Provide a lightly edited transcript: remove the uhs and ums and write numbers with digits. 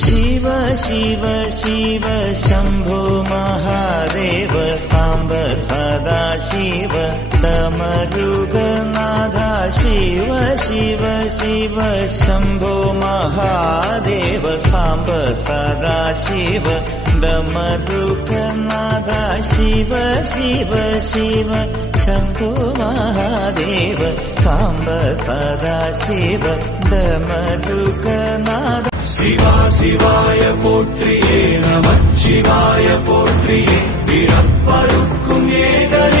शिव शिव शिव शम्भो महादेव साम्ब सदा शिव डमरुगनाथा शिव शिव शिव शम्भो महादेव साम्ब सदा शिव डमरुगनाथा शिव शिव शिव शम्भो महादेव साम्ब सदा शिव डमरुगनाथ சிவா சிவாய போற்றியே நமச்சிவாய போற்றியே பிறப்பருக்கும் ஏதல்